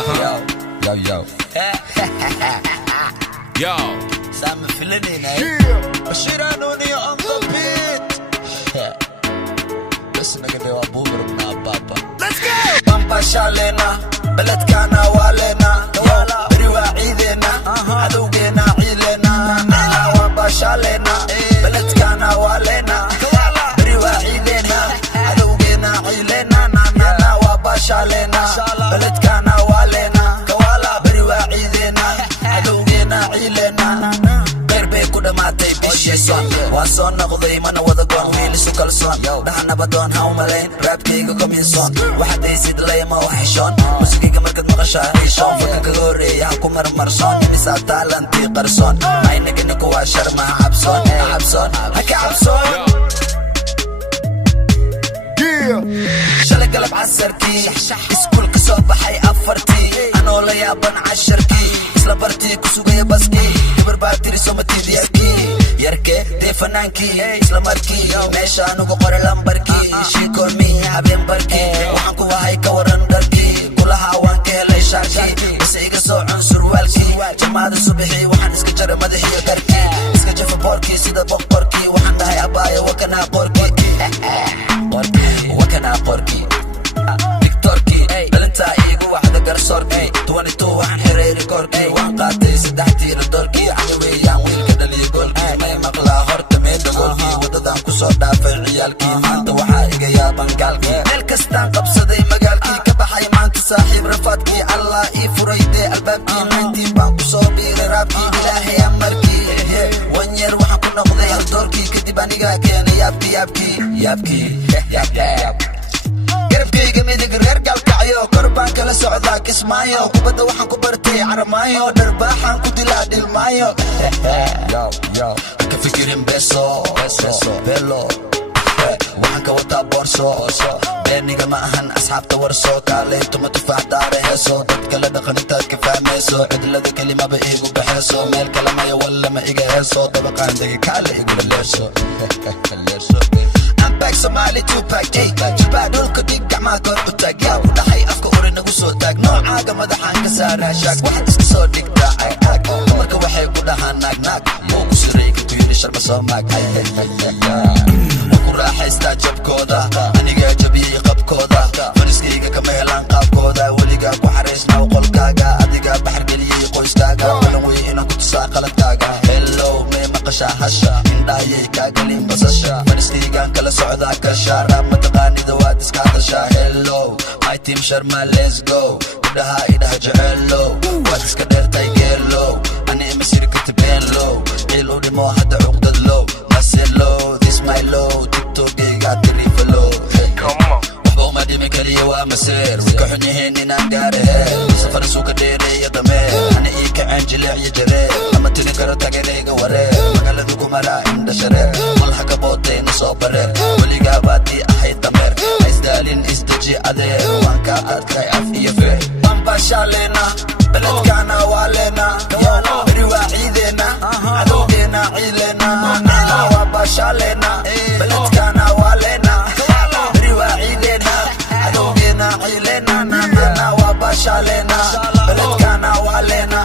Yo. Yo. Sam Filinin, Bashiranouni on the beat. Listen, nigga, they are booming now, Papa. Let's go. Bamba Shalena, Beledkana Walena, Riwa Idena, Adugena Ilena, Bamba Shalena, Beledkana Walena, Riwa Idena, Adugena Ilena, Bamba Shalena, Beledkana Walena, Riwa Idena, Adugena Ilena. Matay bishayson waa soo noqday mana wada goon wiil isu kalsoon dhaxana badoon ha u malayn raabkayga kominson waxaad aysid layma u xishoon musigayga markaad maqashaa xishoon faka kaga horreeya ha ku marmarsoon imisaa taalantii qarsoon maynagani kuwaa sharma ha cabsoon ha ka cabsoon shalay galab casarkii iskuulka soo baxay afartii anoo la yaaban casharkii isla bartii ku sugaya baskii gabar baa tiri somatidi yarke dee fanaankii isla markii meeshaan ugu qoray lambarkii shiikomi habeen barkii waxaan ku wahay ka waran dharkii kulahaa waan ka helay shaarkii base iga soo cun surwaalkii jamaada subaxii waxaan iska jaray madaxiyo garkii iska jafa boorkii sida boqorkii waxaan dhahay abaayo wakanaa qorkii Victorkii dhalintaa iigu waxda garsoorkii 22 waxaan xiray rikoorkii waan qaatay saddex tiira doorkii cali weeyaan wiilka dhaliya goolkii may maqlaa horta meeda goolkii wadadaan ku soo dhaafay ciyaalkii maanta waxaa iga yaaban gaalkii meel kastaan qabsaday magaalkii ka baxay maanta saaxiib rafaadkii allah ii furay dee albaabkii 19 baan ku soo biiray raabkii ilaahay amarkii wanyeer waxaan ku noqday haldoorkii kadib anigaa keenay yaabkii garabkayga midig reer gaalkacyo kor baan kala socdaa kismaayo kubadda waxaan ku bartay caramaayo dharbaaxaan ku dilaa dhilmaayo ka fikirin beso belo waxaan ka wataa boorso beeniga ma ahan asxaabta warso kaaleyto ma tufaax daare heeso dadka la dhaqan intaad ka fahmayso cidlada kelimaba iigu baxeeso meel kale maya wallama iga heeso dabaqaan dega kaale igula leerso back Somali Tupac jilbaa dhulka dhig gacmaha kor u taag yaa ku dhahay afka uri nagu soo taag noocaaga madaxaan ka saaraa shaag waxaad iska soo dhigtaa caag dumarka waxay ku dhahaan naag oo ku sirayga ku yidhi sharma soo maag ku raaxaystaa jabkooda anigaa jabiyey qabkooda fariskayga kama helaan qaabkooda weligaa ku xaraysnaa qolkaaga adigaa baxargeliyey qoyskaaga balan wey inaan ku tusaa qaladkaaga hellow may maqashaa hasha indhaayay kaa gelin basasha fariskaygaan kala socdaa kashaa raab mataqaanida waad iska hadashaa hellow my team sharma let's go idhahaa idhaha jeceelow waad iska dheertay geelow ani ima siri karta beenlow ciil u dhimo hadda cuqdad low maselow this my low tiktokaygaa tiriifalow waxba uma dhimi kaliya waa maseer wika xun yihiin inaan gaara heer safar suuka dheereeya dameer ani ii kaceen jileecyo jareer lama tiri karo taganayga wareer magaaladu kumaraa indha shareer malha kaboodayna soo bareer weligaa baadii ahayd dameer haisdaalin isdeji adeer waan kaa adkay af iyo feer bamba shalena beledkana waalena riwa ciidena adowgeena ciilena bamba shalena beledkana waalena riwa ciidena adowgeena ciilena bamba shalena beledkana waalena